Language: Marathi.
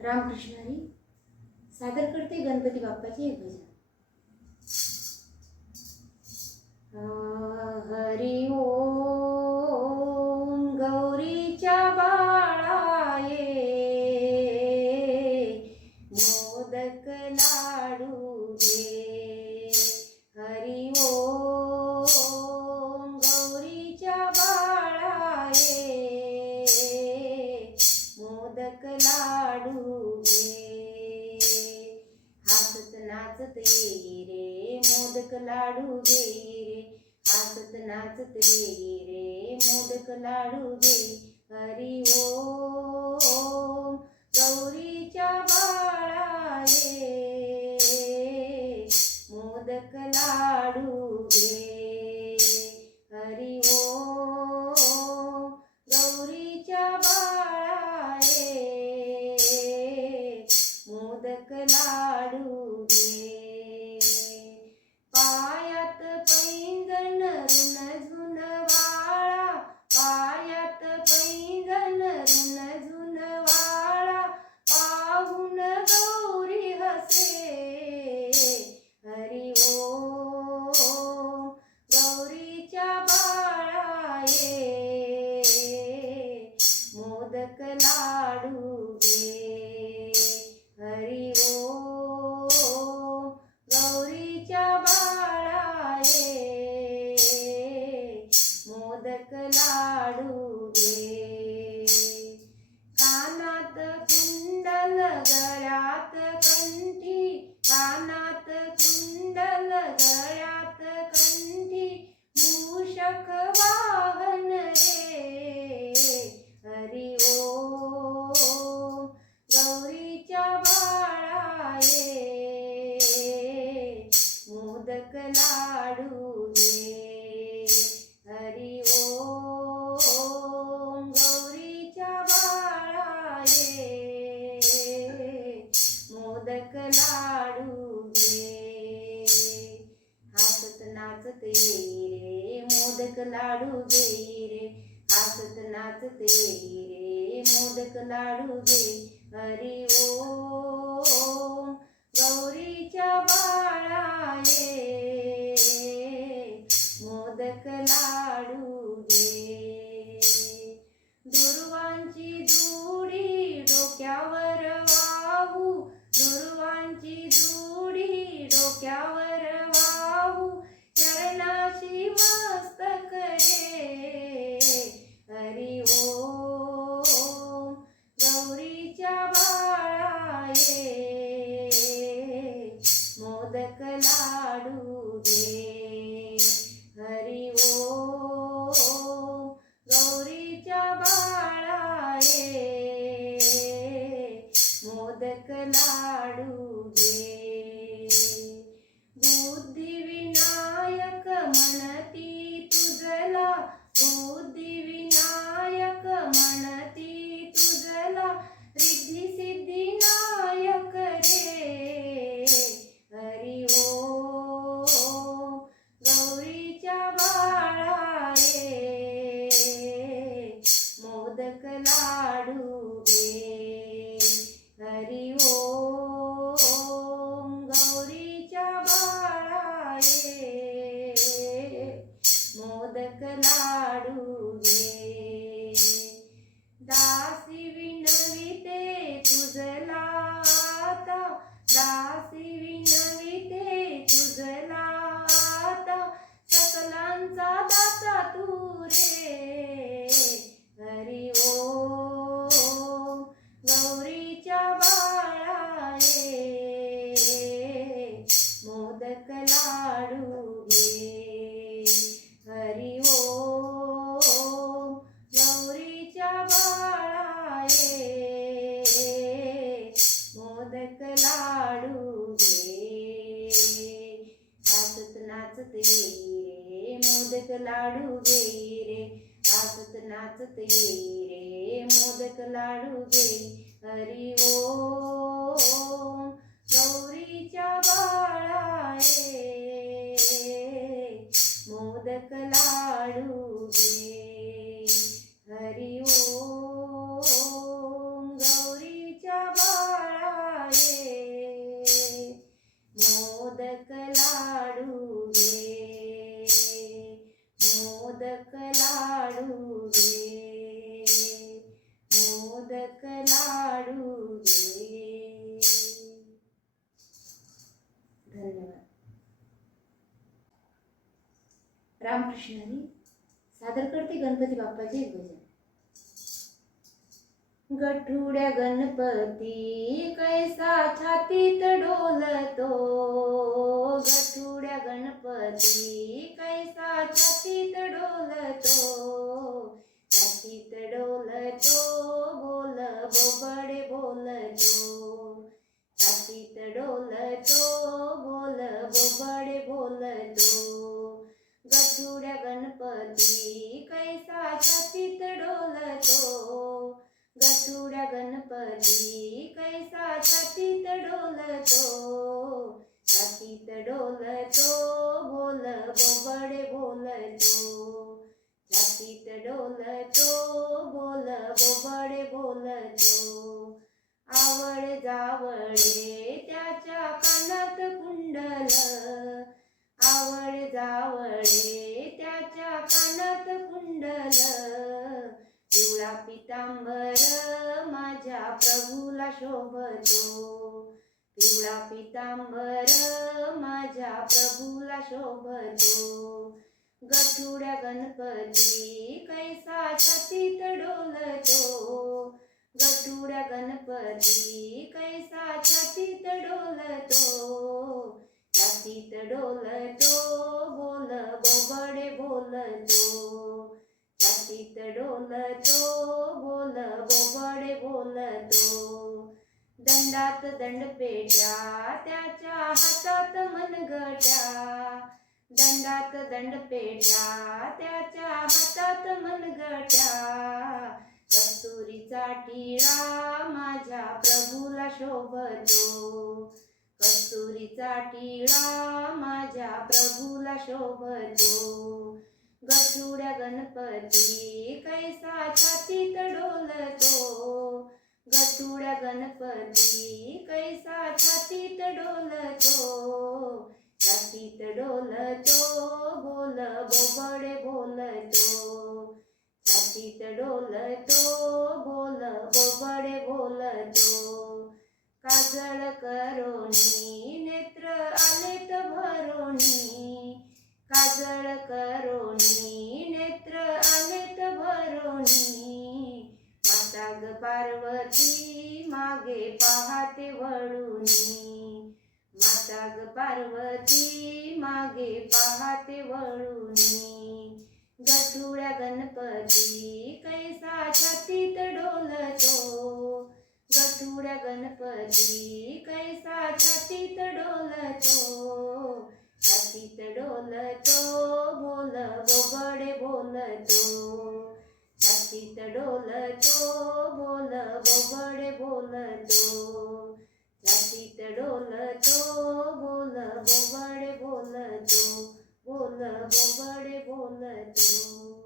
रामकृष्ण हरी सादर करते गणपती बाप्पाचे एक भजन। हरी ओम गौरीच्या बाळा ये, मोदक लाडू घे। हरी ओम गौरीच्या बाळा ये, मोदक लाडू घे। हसत नाचत ये रे, मोदक लाडू घे रे। हसत नाचत ये रे, मोदक लाडू घे। हरी ओम गौरीच्या बाळा ये, मोदक लाडू घे। हरी ओम गौरीच्या बाळा ये, मोदक लाडू घे। पायात पैंजण रुणझुण वाळा, पायात पैंजण रुणझुण वाळा, पाहून गौरी हसे। हरी ओम गौरीच्या बाळा ये, मोदक लाडू घे। हरी ओम गौरीच्या बाळा ये, मोदक लाडू घे। कानात कुंडल गळ्यात कंठी, कानात कुंडल गळ्यात कंठी, मूषक वाहन रे। हरी ओम गौरीच्या बाळा ये, मोदक लाडू घे। हरी ओम गौरीच्या बाळा ये, मोदक लाडू घे। हसत नाचत ये रे, मोदक लाडू घे रे। हसत नाचत ये रे, मोदक लाडू घे। हरी ओम गौरीच्या बाळा ये, मोदक लाडू घे। दुर्वांची जुडी डोक्यावर वाहू, दुर्वांची जुडी डोक्यावर वाहू, चरणाशी मस्तक रे। हरी ओम गौरीच्या बाळा ये, मोदक लाडू घे। हरी ओम गौरीच्या बाळा ये, मोदक लाडू घे। बुद्धिविनायक म्हणती तुझला, बुद्धिविनायक म्हणती तुझला, रिद्धी सिद्धी नायक रे। हरी ओम गौरीच्या बाळा ये, मोदक लाडू घे। हरी ओम गौरीच्या बाळा ये, मोदक लाडू घे। दासी विनविते तुझला आता, दासी विनविते तुझला आता, सकलांचा दाता तू रे। हरी ओम गौरीच्या बाळा ये, मोदक लाडू घे। हरी ओम गौरीच्या बाळा ये, मोदक लाडू घे। हसत नाचत ये रे, मोदक लाडू घे रे। हसत नाचत ये रे, मोदक लाडू घे। हरी ओम गौरीच्या बाळा ये, मोदक लाडू घे। हरी ओम गौरीच्या बाळा लाडू गे, मोदक लाडू गे. धन्यवाद. रामकृष्ण हरी सादर करते गणपती बाप्पाचे एक भजन. गठुड्या गणपती कैसा छातीत डोलतो, गठुड्या गणपती कैसा छातीत डोलतो, छातीत डोलतो बोल बोबडे बोलतो, छातीत डोलतो बोल बोबडे बोलतो. गठुड्या गणपती कैसा छातीत डोलतो, गठुड्या गणपती कैसा छातीत डोलतो, छातीत डोलतो बोल बोबडे बोलतो, छातीत डोलतो बोल बोबडे बोलतो. आवळे जावळे त्याच्या कानात कुंडल, आवळे जावळे त्याच्या कानात कुंडल, पिवळा पितांबर माझ्या प्रभूला शोभतो, पिवळा पितांबर माझ्या प्रभूला शोभतो. गठुड्या गणपती कैसा छातीत डोलतो, गठुड्या गणपती कैसा छातीत डोलतो, छातीत डोलतो बोल बोबडे बोलतो, छातीत डोलतो बोल बोबडे बोलतो. दंडात दंडपेट्या त्याच्या हातात मनगट्या, दंडात दंडपेट्या त्याच्या हातात मनगट्या, कस्तुरीचा टिळा माझ्या प्रभूला शोभतो, कस्तुरीचा टिळा माझ्या प्रभूला शोभतो. गठुड्या गणपती कैसा छातीत डोलतो, गठुड्या गणपती कैसा छातीत डोलतो, छातीत डोलतो बोल बोबडे बोलतो, छातीत डोलतो बोल बोबडे बोलतो. काजळ करोनी नेत्र आलेत भरोनी, काजळ करोनी नेत्र आलेत भरोनी, माता ग पार्वती मागे पाहते वळूनी, माता ग पार्वती मागे पाहते वळूनी. गठुड्या गणपती कैसा छातीत डोलतो, गठुड्या गणपती कैसा छातीत डोलतो, छातीत डोलतो बोल बोबडे बोलतो, छातीत डोलतो बोल बोबडे बोलतो, छातीत डोलतो बोल बोबडे बोलतो, बोल बोबडे बोलतो.